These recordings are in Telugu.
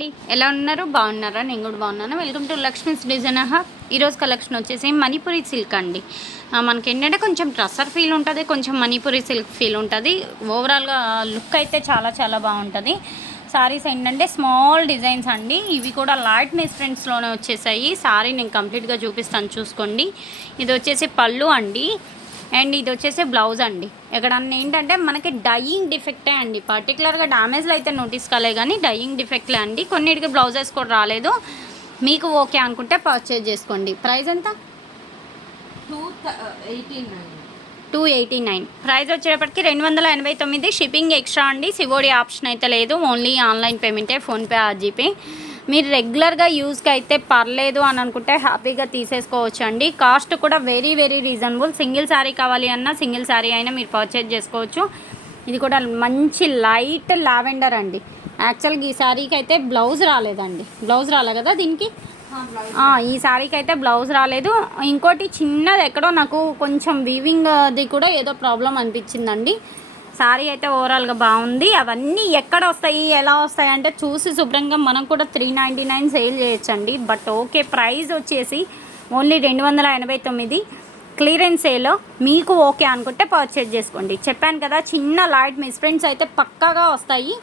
అండి, ఎలా ఉన్నారు? బాగున్నారా? నేను కూడా బాగున్నాను. Welcome to Lakshmi's design hub ఈరోజు కలెక్షన్ వచ్చేసి మణిపురి సిల్క్ అండి. మనకి ఏంటంటే కొంచెం ట్రస్సర్ ఫీల్ ఉంటుంది కొంచెం మణిపురి సిల్క్ ఫీల్ ఉంటుంది. ఓవరాల్గా లుక్ అయితే చాలా చాలా బాగుంటుంది. సారీస్ ఏంటంటే స్మాల్ డిజైన్స్ అండి. ఇవి కూడా లైట్ మిస్ప్రింట్స్లోనే వచ్చేసాయి. సారీ నేను కంప్లీట్గా చూపిస్తాను చూసుకోండి. ఇది వచ్చేసి పళ్ళు అండి. అండ్ ఇది వచ్చేసి బ్లౌజ్ అండి. ఎక్కడన్నా ఏంటంటే మనకి డయింగ్ డిఫెక్టే అండి. పర్టికులర్గా డ్యామేజ్లు అయితే నోటీస్ కాలే కానీ డయింగ్ డిఫెక్ట్లే అండి. కొన్నిటికి బ్లౌజెస్ కూడా రాలేదు. మీకు ఓకే అనుకుంటే పర్చేజ్ చేసుకోండి. ప్రైస్ ఎంత? టూ ఎయిటీన్ అండి టూ ఎయిటీ నైన్ ప్రైస్ వచ్చేటప్పటికి రెండు వందల ఎనభై తొమ్మిది. షిప్పింగ్ ఎక్స్ట్రా అండి. సివోడి ఆప్షన్ అయితే లేదు. ఓన్లీ ఆన్లైన్ పేమెంటే ఫోన్పే ఆర్జీపే మీరు రెగ్యులర్గా యూస్కి అయితే పర్లేదు అని అనుకుంటే హ్యాపీగా తీసేసుకోవచ్చు అండి కాస్ట్ కూడా very very reasonable. Single sari కావాలి అన్నా సింగిల్ శారీ అయినా మీరు పర్చేజ్ చేసుకోవచ్చు. ఇది కూడా మంచి లైట్ లావెండర్ అండి. యాక్చువల్గా ఈ శారీకి అయితే బ్లౌజ్ రాలేదండి. బ్లౌజ్ రాలే కదా దీనికి? ఈ శారీకి అయితే బ్లౌజ్ రాలేదు. ఇంకోటి చిన్నది ఎక్కడో నాకు కొంచెం వీవింగ్ అది కూడా ఏదో ప్రాబ్లం అనిపించిందండి. శారీ అయితే ఓవరాల్గా బాగుంది. అవన్నీ ఎక్కడ వస్తాయి ఎలా వస్తాయి అంటే చూసి శుభ్రంగా మనం కూడా త్రీ నైంటీ నైన్ సేల్ చేయొచ్చండి. బట్ ఓకే ప్రైస్ వచ్చేసి ఓన్లీ రెండు వందల ఎనభై తొమ్మిది క్లియరెన్స్ సేలో మీకు ఓకే అనుకుంటే పర్చేజ్ చేసుకోండి. చెప్పాను కదా చిన్న లైట్ మిస్ప్రింట్స్ అయితే పక్కాగా వస్తాయి.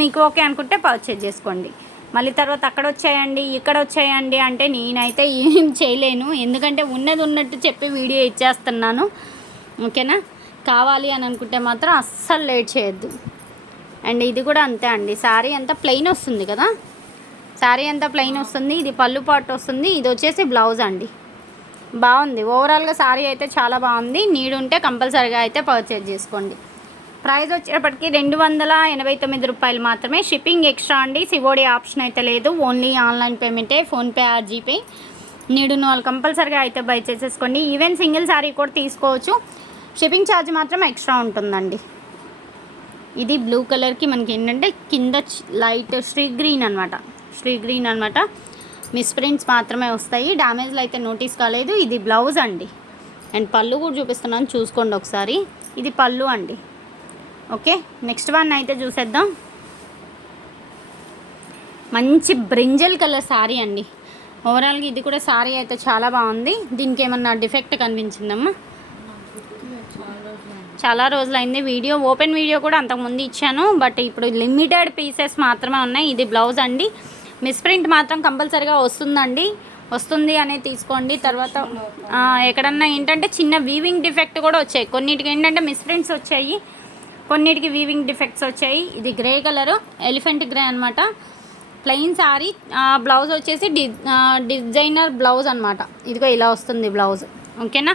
మీకు ఓకే అనుకుంటే పర్చేజ్ చేసుకోండి. మళ్ళీ తర్వాత అక్కడ వచ్చాయండి ఇక్కడ వచ్చాయండి అంటే నేనైతే ఏం చేయలేను. ఎందుకంటే ఉన్నది ఉన్నట్టు చెప్పి వీడియో ఇచ్చేస్తున్నాను. ఓకేనా కావాలి అని అనుకుంటే మాత్రం అస్సలు లేట్ చేయొద్దు. అండ్ ఇది కూడా అంతే అండి. శారీ అంతా ప్లెయిన్ వస్తుంది కదా? శారీ అంతా ప్లెయిన్ వస్తుంది ఇది పళ్ళు పాటు వస్తుంది ఇది వచ్చేసి బ్లౌజ్ అండి. బాగుంది. ఓవరాల్గా శారీ అయితే చాలా బాగుంది. నీడ్ ఉంటే కంపల్సరీగా అయితే పర్చేజ్ చేసుకోండి. ప్రైస్ వచ్చేటప్పటికి రెండు వందల ఎనభై తొమ్మిది రూపాయలు మాత్రమే. షిప్పింగ్ ఎక్స్ట్రా అండి. సివోడి ఆప్షన్ అయితే లేదు. ఓన్లీ ఆన్లైన్ పేమెంటే ఫోన్పే ఆర్ జీపే నీడున్న వాళ్ళు కంపల్సరీగా అయితే బై చేసేసుకోండి. ఈవెన్ సింగిల్ శారీ కూడా తీసుకోవచ్చు. షిప్పింగ్ ఛార్జ్ మాత్రం ఎక్స్ట్రా ఉంటుందండి. ఇది బ్లూ కలర్కి మనకి ఏంటంటే కింద లైట్ శ్రీ గ్రీన్ అనమాట శ్రీ గ్రీన్ అనమాట మిస్ప్రింట్స్ మాత్రమే వస్తాయి. డ్యామేజ్లు అయితే నోటీస్ కాలేదు. ఇది బ్లౌజ్ అండి. అండ్ పళ్ళు కూడా చూపిస్తున్నాను. చూసుకోండి ఒకసారి. ఇది పళ్ళు అండి. ఓకే? నెక్స్ట్ వన్ అయితే చూసేద్దాం. మంచి బ్రింజల్ కలర్ శారీ అండి. ఓవరాల్గా ఇది కూడా శారీ అయితే చాలా బాగుంది. దీనికి ఏమన్నా డిఫెక్ట్ కనిపించిందమ్మా? చాలా రోజులైంది. వీడియో ఓపెన్ వీడియో కూడా అంతకుముందు ఇచ్చాను. బట్ ఇప్పుడు లిమిటెడ్ పీసెస్ మాత్రమే ఉన్నాయి. ఇది బ్లౌజ్ అండి. మిస్ప్రింట్ మాత్రం కంపల్సరీగా వస్తుందండి. వస్తుంది అనేది తీసుకోండి. తర్వాత ఎక్కడన్నా ఏంటంటే చిన్న వీవింగ్ డిఫెక్ట్ కూడా వచ్చాయి. కొన్నిటికి ఏంటంటే మిస్ప్రింట్స్ వచ్చాయి. కొన్నిటికి వీవింగ్ డిఫెక్ట్స్ వచ్చాయి. ఇది గ్రే కలరు ఎలిఫెంట్ గ్రే అనమాట ప్లెయిన్ శారీ బ్లౌజ్ వచ్చేసి డిజైనర్ బ్లౌజ్ అనమాట ఇదిగో ఇలా వస్తుంది బ్లౌజ్. ఓకేనా?